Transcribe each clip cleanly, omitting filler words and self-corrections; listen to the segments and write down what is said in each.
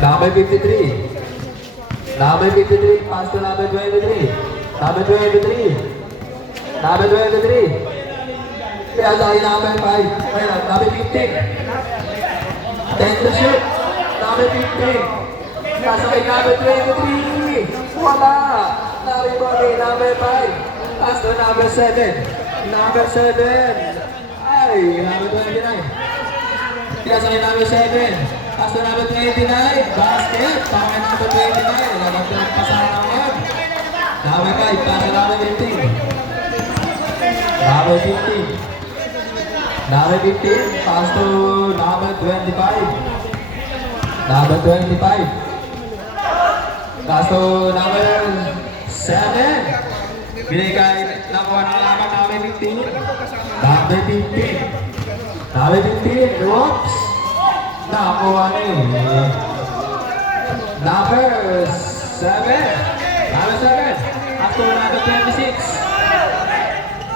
Number 53. Number 53, pass to number 23. Number 23. Number 23. Kaya tayo number 5. Ayun, number 15. 10 to shoot. Number 15. Nasa kay number 23. Wala. Number 5. Pass to number 7. Number 7. Ay, number 29. Kaya sa kay number 7. Pass to number 29. Basket. Para kay number 29. Nagagdag pasama ngayon. Number 5. Pass to number 15. Number 15. Number 15, pass to number 25. Number 25. Pass to number 7. Binigay nakuha ng laban number 15. Number 15. Number 15. Oops. Nakuha niyo. Number 7. Number 7. Pass to number 26.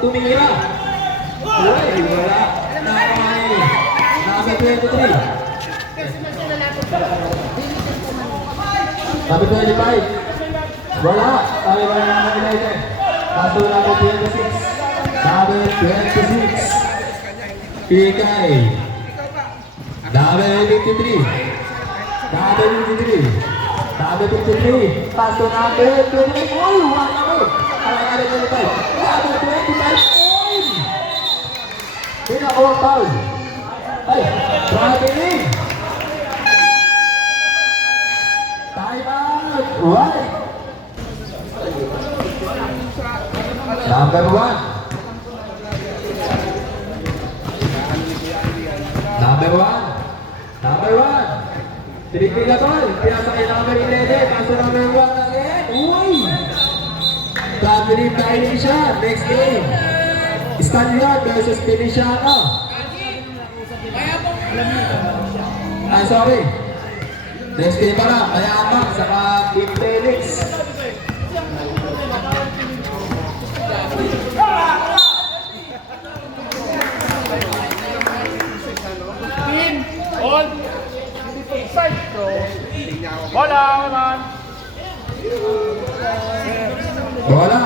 Tumira. Uy, wala. Nakakay. Number 23. Number 25. Wala. Sabi ba yung number 11? Paso number 26. Number 26. Pikay. Number 53. Number 53. Number 53. Paso number 23. Uy, wala mo. Number 25. Number 25. Pinakuha foul. Ay, grabe rin. Time out. Why? Number 1. Number 1. Number 1. Pinipil na tol. Pinasakay number 11. Kaso number 1 again. Uy! Family tayo siya. Next game. Stanley versus Feliciano. Ay, sorry. Next game pala, Mayamang saka Team Felix. Hold. Side throw. Bola, man. Bola.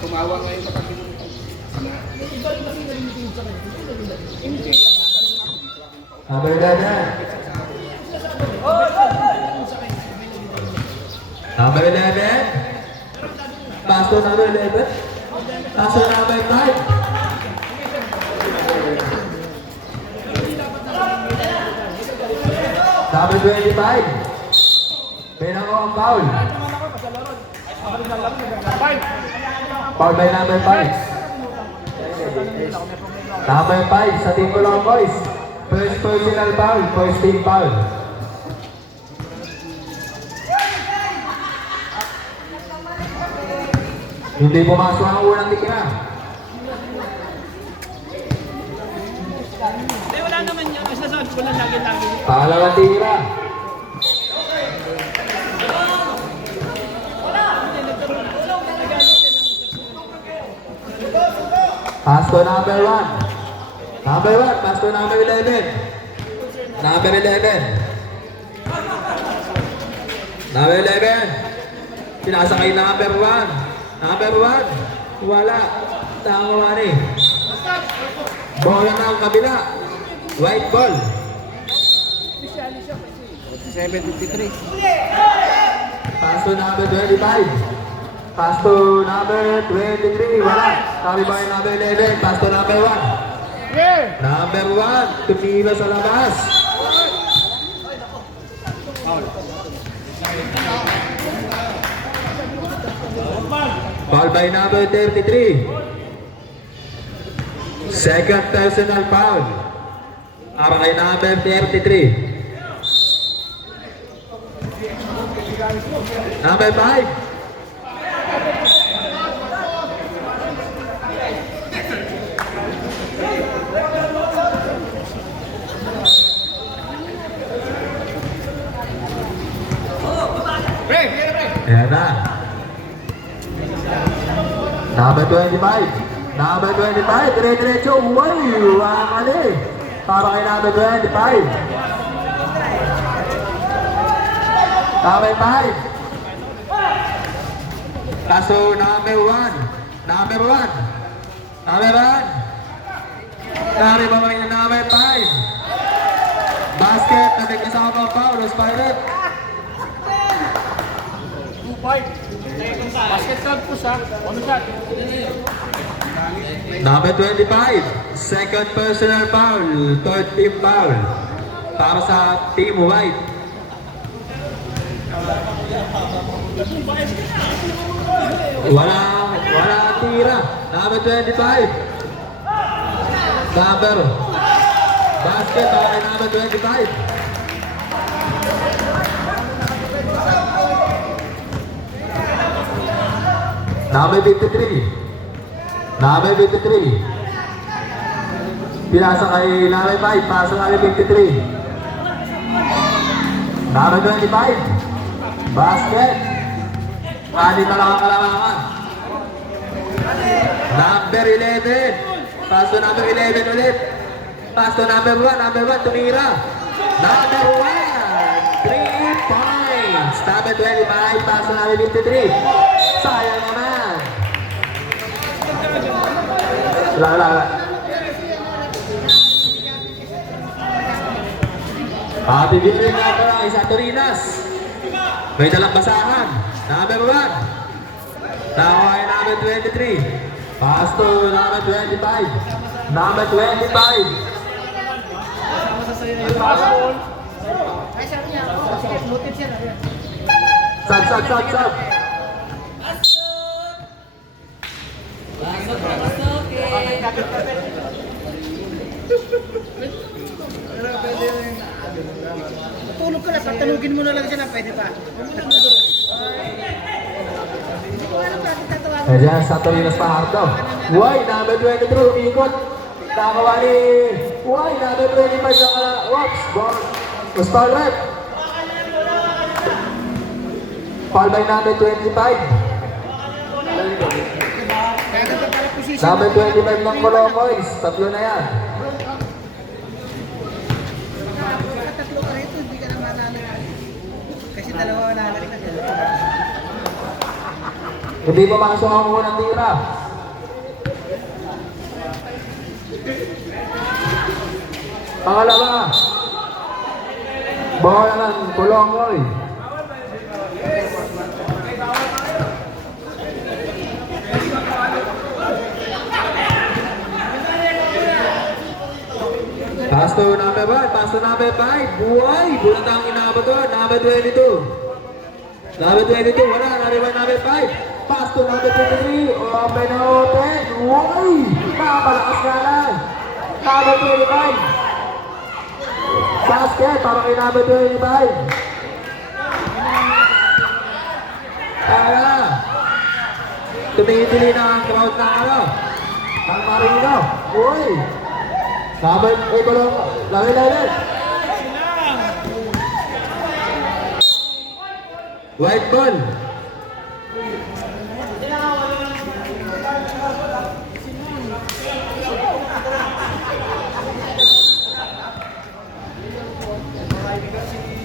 Tumawa ngayon sa kapatid. Number 11. Number 11. Pass to number 11. Pass to number 5. Number 25. Pinako ang foul. Foul by number 5. Number 5 sa Team Colombo boys. First personal foul, first team foul. Hindi pumasok ang unang tira. Wala naman yun. As nasabi ko lang lagi-lagi. Pangalawang tira. Pass to number 1. Number 1, pass to number 11. Number 11. Number 11. Pinasa kay number 1. Number 1. Wala. Tama rin. Bola na ang kabila. White ball. 7:53. Pass to number 25. Pass to number 23. Wala. Sabi ba yung number 11? Pass to number 1. Number 1. Tumira sa labas. Foul by number 33. Second personal foul. Para kay number 33. Number 5. Ayan na. Number 25. Number 25. Dire-diretso. Uy! Wakali. Para kay number 25. Number 5. Kaso number 1. Number 1. Number 1. Dari pemain number 5. Basket, nanti kasama Paul, Spider. 2-5. Basket shot po sa. Ano shot? Number 25. Second personal foul, third team foul. Para sa Team White. Wala tira. Number 25. Number. Basket para kay number 25. Number 53. Number 53. Pinasa kay number 5. Pasa kay 53. Number 25. Basket. Ani na lang ang kalamangan. Number 11. Paso number 11 ulit. Paso number 1. Number 1 tumira. Number 1. 3 points. Number 25. Paso number 53. Sayang naman. Wala. Bibigyan na ako ng isa Torinas. May dalang basahan. Number 1. Tawa ay number 23. Pass to number 25. Number 25. Sab. Tulog ka na, tanugin mo na lang siya na pwede pa. Ayan, sa Torinas pa Hardo. Uy, number 23, umikot. Nakawali. Uy, number 25 na Wops. Was foul rep. Foul by number 25. Number 25 ng Colocoys. Tatlo na yan. Tatlo ka rito, hindi ka na manalo. Kasi dalawa manalo rin kasi. Hindi pumasok ang unang tira. Pangalawa. Bola ng Colocoy. Pass to number 1, pass to number 5. Buhay! Bulat ang inabot doon. Number 22. Number 22, wala. Number 5. Pass to number 23. Open na open. Buhay! Nakapalakas nga lang. Number 25. Basket para kay number 25. Kaya. Tumitili na ang crowd na ano. Ang Marino. Buhay! Number 8 ko lang. Lagi. White ball.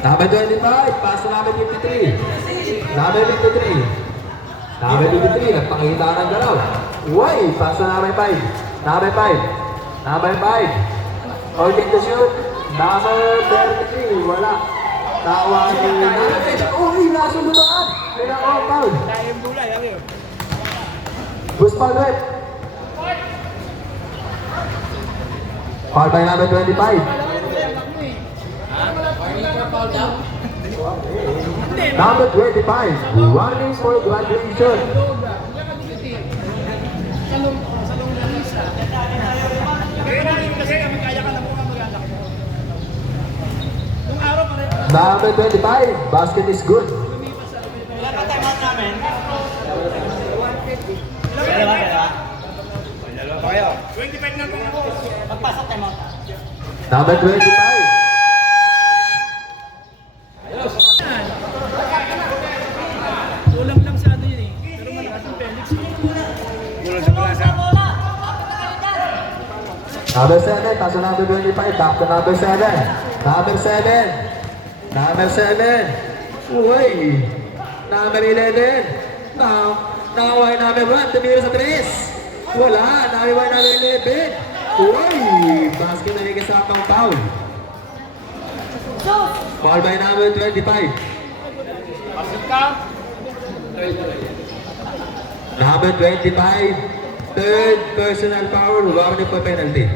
Number 25, pass to number 53. Number 53. Number 53, nagpakita ng galaw. Uy, pass to number 5. Number 5. Number 5. Holding the shoot. Number 33, wala. Tawa ni number 10. Uy, nasunod naman. Kaya foul. Bus foul rep. Foul by number 25. Number 25, warning for graduation. Number 25, basket is good. Number 25. Kulang lang sa ano yun eh. Pero malakas ang Felix. Kulang sa klasa. Number 7, pass to number 25, back to number 7. Number 7. Number 7. Uy! Number 11. Nakakuha yung number 1. Tumira sa 3. Wala. Nakakuha yung number 11. Uy! Basket na nagkasamang foul. Foul by number 25. Number 25. Third personal foul. Warning for penalty.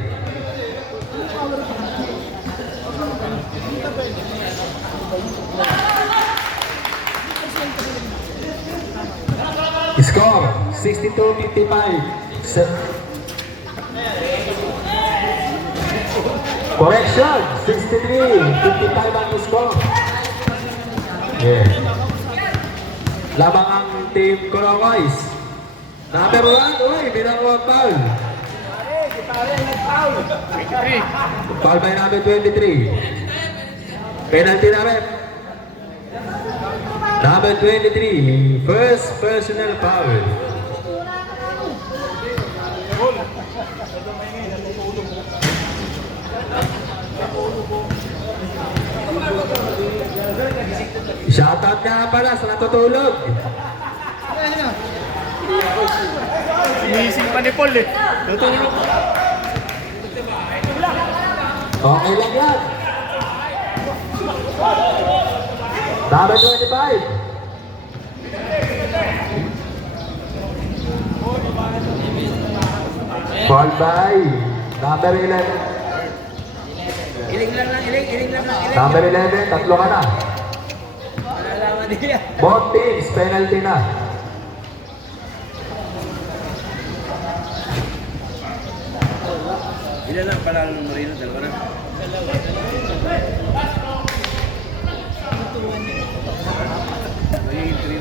Score 62-55. Correction 63-55 ang score. Yeah. Labang ang team Corocois. Number 1, uy, binangwa foul. Foul by number 23. Penalty namin. Number 23, first personal foul. Shoutout nga pala sa natutulog. Sinising pa ni Paul eh. Natulog. Okay lang yan. Number 25. Ball by number 11. Iling lang, iling lang. Number 11, tatlo ka na. Malalaman din yan. Both teams, penalty na. Ilan lang pala ng Marino? Dalawa na.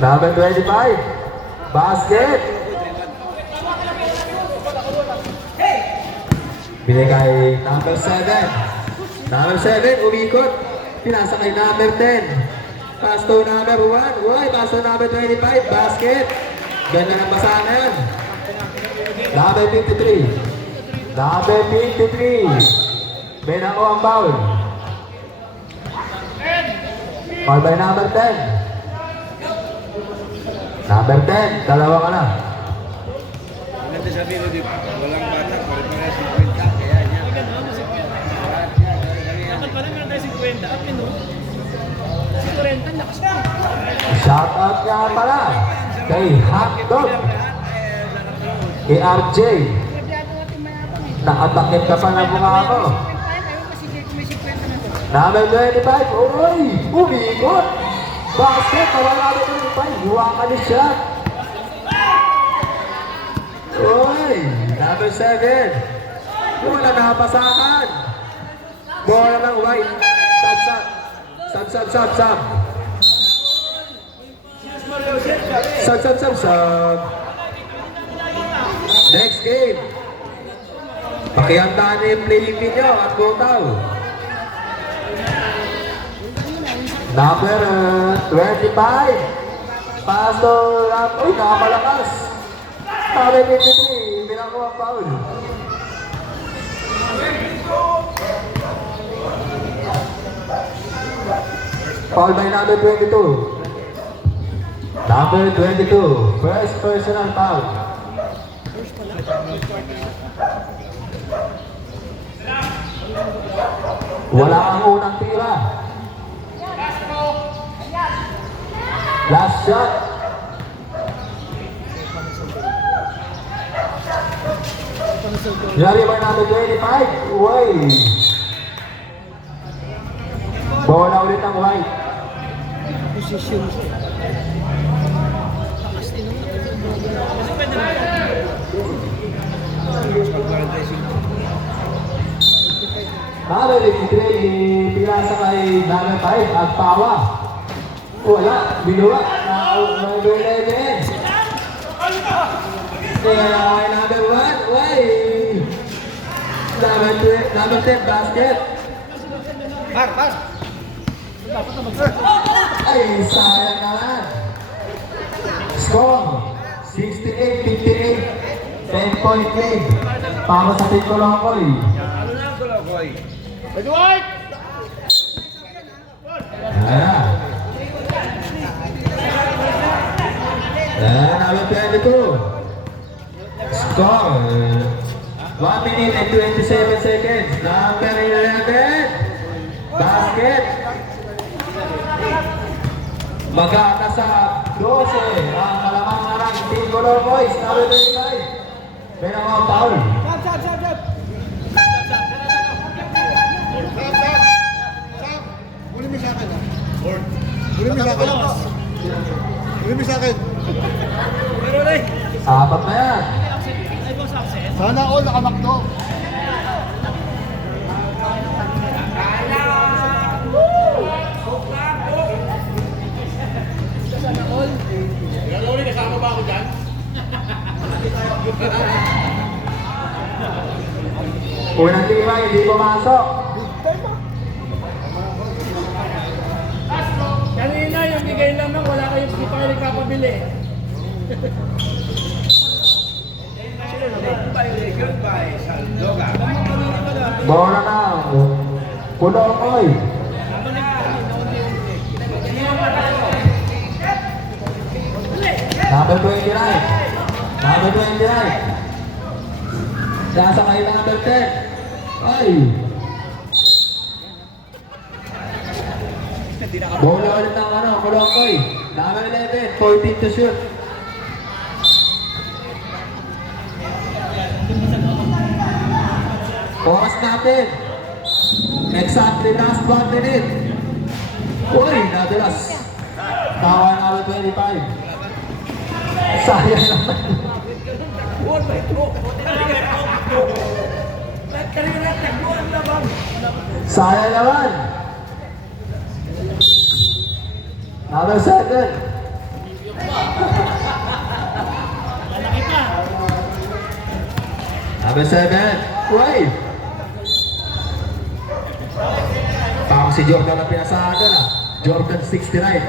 Number 25, basket. Binigay number 7. Number 7, umikot. Pinasa kay number 10. Pass to number 1. Uy, pass to number 25, basket. Ganda ng basahan. Number 53. Number 53. May nakuha ang foul. Foul by number 10. Number 10, dalawa ka na. Maganda sabi ko, walang bata, pare-pare 50. Kaya niya. Dapat pala meron tayo 50 at pino. 40 lakas na. Shout out nga pala kay Hotdog, kay RJ. Nakatakit ka pa ng mukha ko. Number 25, uy, umikot. Basket, wala na 25, huwakan ni shot. Uy, number 7. Wala nakapasakan. Bola ng white. Sab. Sab. Next game. Pakihandaan na yung playing video at gotaw. Number 25. Pastor Ram. Uy, nakapalakas. Number 23. Binakuha ang foul. Foul by number 22. Number 22. First personal foul. Wala ang unang tira. Last shot. Yari by number 25. Uy. Bola ulit ang white. Position siya. Number 83, pinasa kay number 5 at Pawa. Wala, binuwa. Number 11. Kaya number 1, uy. Number 10, basket. Par. Ay, sayang naman. Score, 68-58. 10-point lead. Para sa Team Colocoy. Ano lang ko lang, boy? Ayan. And number 22. Score. 1 minute and 27 seconds. Number 11. Basket. Magkaka sa 12. Ang malamang narang Team Color Boys. Number 25. May mga foul. Huli mo sa akin, ha? Huli mo sa akin. Huli mo sa akin. Pero na eh. Apat na yan. Ay, boss absent. Sana all nakamakto. Sana all. Unang lima, hindi pumasok. Kanina yung bigay lamang, wala kayong hindi pa kayo nagkapabili. Violation by Saldoga. Bola na. Kulokoy. Number 29. Number 29. Nasa kayo ng number 10. Ay. Bola ulit ng Kulokoy. Number 11. 14 to shoot. Oras natin. Exactly last 1 minute. Uy, nadulas. Tawa na ako 25. Sayang naman. Sayang naman. Number 7. Number 7. Uy. Parang si Jordan ang pinasahan doon, ah. Jordan 69.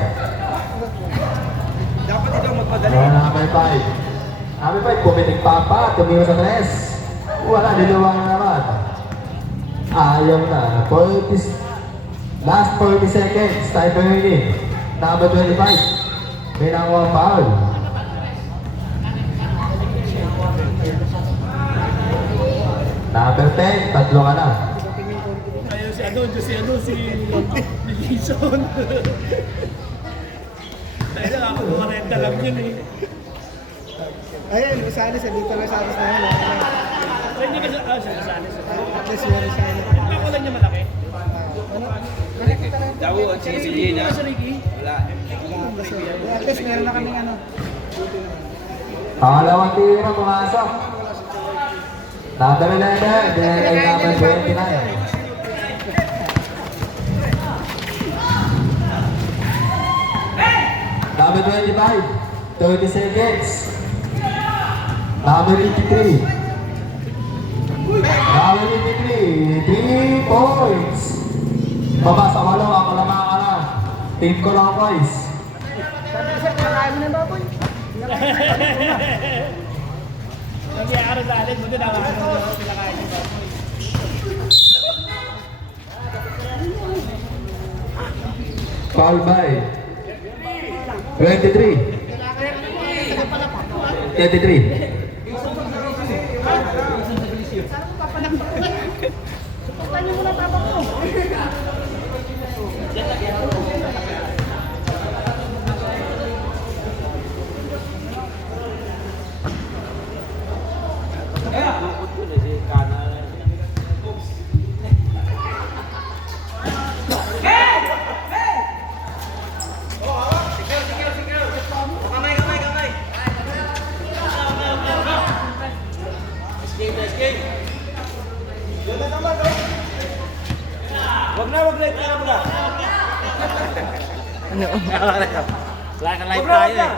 Dapat ikaw magpadali. Number 5. Number 5, pumitig pa, tumiwas sa 3. Wala, niluwa na naman. Ayaw na. 40, last 40 seconds, time remaining. Number 25. May nanguha foul. Number 10, tatlo ka na. Ayun si Jason. Dahil lang ako kumarenta lang yun eh. Ayun, isali sa dito lang sa atas na yun. So hindi ka siya kasali sa At least meron siya. Ang kulang niya malaki. Ano? Malaki talaga. Dawo at si Gina. Sa Ricky. Wala. At least meron na kaming ano. Pangalawang tira, pumasok. Number 11, then number 29. Number 25, 30 seconds. Number 53. Number 53, 3 points. Baba sa 8, ako lamang ka na. Team ko lang, boys. Sabi ko sa'yo, kakain mo ng baboy. Nag-iara sa alin mo din ako. Pinakain niyo. Foul by 23. 23. Wag na, ito na muna. Wala ka live tayo eh.